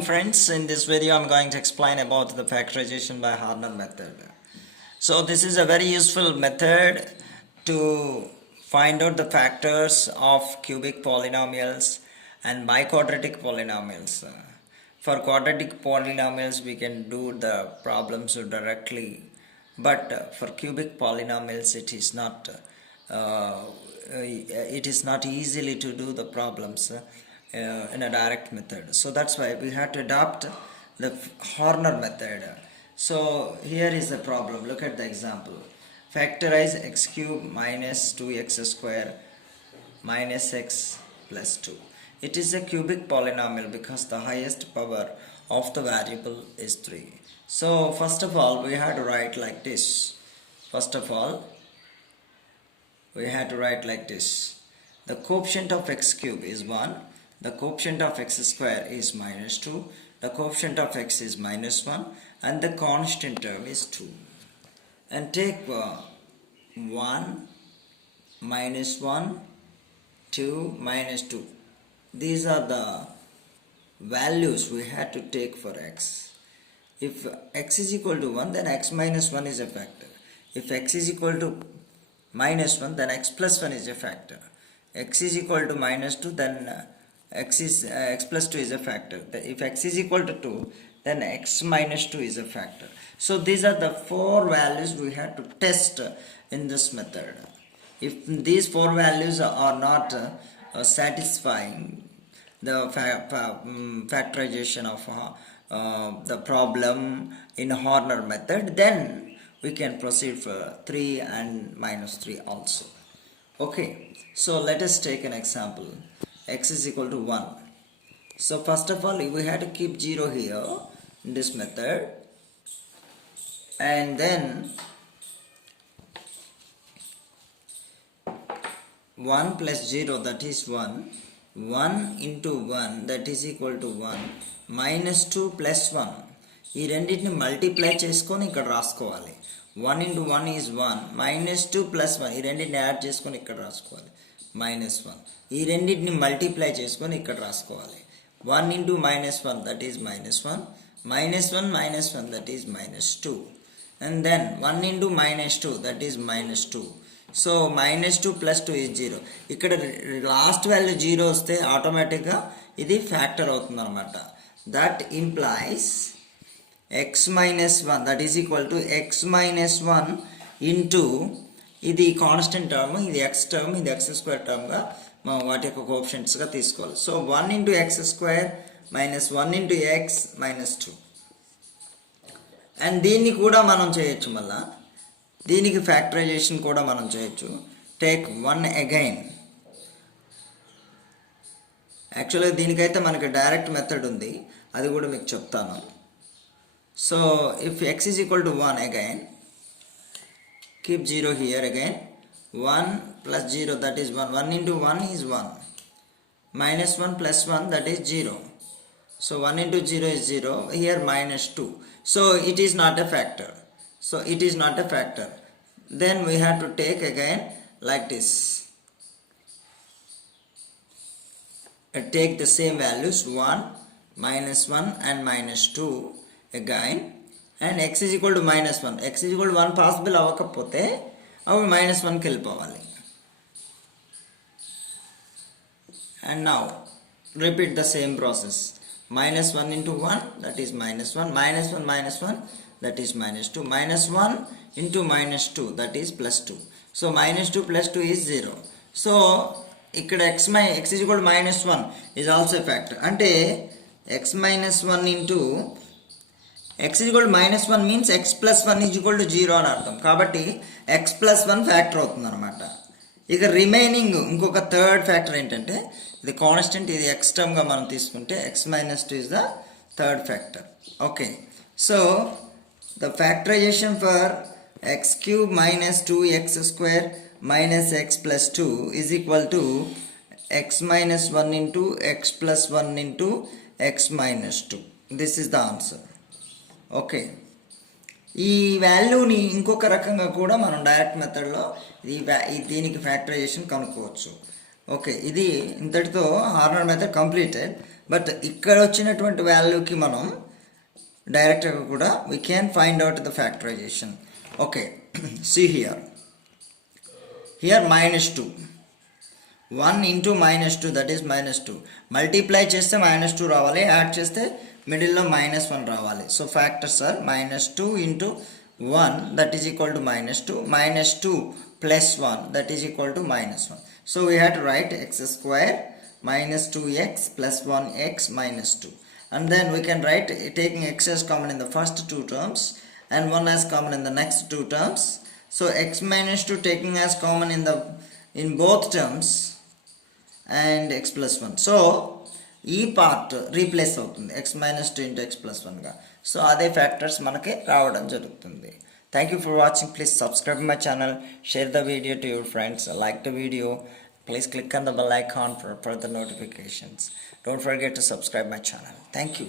Friends, in this video I'm going to explain about the factorization by Hornet method. So this is a very useful method to find out the factors of cubic polynomials and biquadratic polynomials. For quadratic polynomials we can do the problems directly, but for cubic polynomials it is not easily to do the problems in a direct method. So that's why we have to adopt the Horner method. So here is the problem. Look at the example. Factorize x cube minus 2x square minus x plus 2. It is a cubic polynomial because the highest power of the variable is 3. So first of all we have to write like this. The coefficient of x cube is 1. The coefficient of x square is minus 2. The coefficient of x is minus 1. And the constant term is 2. And take 1, minus 1, 2, minus 2. These are the values we had to take for x. If x is equal to 1, then x minus 1 is a factor. If x is equal to minus 1, then x plus 1 is a factor. X is equal to minus 2, then x plus 2 is a factor. If x is equal to 2, then x minus 2 is a factor. So these are the four values we have to test in this method. If these four values are not satisfying the factorization of the problem in Horner method, then we can proceed for 3 and minus 3 also. Okay, so let us take an example. X is equal to 1. So first of all we have to keep 0 here in this method, and then 1 plus 0, that is 1. 1 into 1, that is equal to 1. Minus 2 plus 1. ఈ రెండింటిని multiply చేసుకొని ఇక్కడ రాసుకోవాలి. 1 into 1 is 1. Minus 2 plus 1. ఈ రెండింటిని add చేసుకొని ఇక్కడ రాసుకోవాలి. Minus 1. ఈ రెండింటిని మల్టిప్లై చేసుకొని ఇక్కడ రాసుకోవాలి. 1 into minus 1, that is minus 1. Minus 1 minus 1, that is minus 2. And then 1 into minus 2, that is minus 2. So minus 2 plus 2 is 0. ఇక్కడ లాస్ట్ వాల్యూ 0 వస్తే ఆటోమేటిక్గా ఇది ఫ్యాక్టర్ అవుతుంది అనమాట. That implies x minus 1, that is equal to x minus 1 into ఇది constant term, ఇది x term, ఇది x square టర్మ్గా మనం వాటి యొక్క కోఎఫిషియంట్స్గా తీసుకోవాలి. So 1 into x square minus 1 into x minus 2. And దీన్ని కూడా మనం చేయొచ్చు, మళ్ళా దీనికి ఫ్యాక్టరైజేషన్ కూడా మనం చేయొచ్చు. Take 1 again. యాక్చువల్గా దీనికైతే మనకి డైరెక్ట్ మెథడ్ ఉంది, అది కూడా మీకు చెప్తాను. So if x is equal to 1 again, keep 0 here again. 1 plus 0, that is 1. 1 into 1 is 1. Minus 1 plus 1, that is 0. So 1 into 0 is 0. Here minus 2. So it is not a factor. Then we have to take again like this. Take the same values 1, minus 1 and minus 2 again. And x is equal to minus 1. X is equal to 1 possible అవ్వకపోతే అవి minus 1కి వెళ్ళిపోవాలి. And now repeat the same process. Minus 1 into 1, that is minus 1. Minus 1 minus 1, that is minus 2. Minus 1 into minus 2, that is plus 2. So minus 2 plus 2 is 0. So ఇక్కడ x is equal to minus 1 is also a factor. అంటే x minus 1 into x is equal to minus 1 means x plus 1 is equal to 0 అని అర్థం. కాబట్టి x plus 1 factor అవుతుంది అనమాట. ఇక remaining ఇంకొక third factor ఏంటంటే, ఇది కాన్స్టెంట్, ఇది x టర్మ్గా మనం తీసుకుంటే x minus 2 is the third factor. Okay, so the factorization for x cube minus 2x square minus x plus 2 is equal to x minus 1 into x plus 1 into x minus 2. This is the answer. Okay, ఈ వాల్యూని ఇంకొక రకంగా కూడా మనం direct మెథడ్లో దీనికి factorisation కనుక్కోవచ్చు. Okay, ఇది ఇంతటితో హార్నర్ మెథడ్ కంప్లీటెడ్. బట్ ఇక్కడ వచ్చినటువంటి వాల్యూకి మనం డైరెక్ట్గా కూడా we can find out the factorization. Okay, see here minus 2, 1 into minus 2, that is minus 2. Multiply చేస్తే minus 2 రావాలి, యాడ్ చేస్తే మిడిల్లో minus 1 రావాలి. So factors are minus 2 into 1, that is equal to minus 2, minus 2 plus 1, that is equal to minus 1. So we have to write x square minus 2x plus 1x minus 2. And then we can write taking x as common in the first two terms and 1 as common in the next two terms. So x minus 2 taking as common in both terms and x plus 1. So ఈ part replace అవుతుంది x minus 2 into x plus 1 గా. So అదే factors మనకి రావడం జరుగుతుంది. Thank you for watching. Please subscribe my channel, share the video to your friends, like the video. Please click on the bell icon for further notifications. Don't forget to subscribe my channel. Thank you.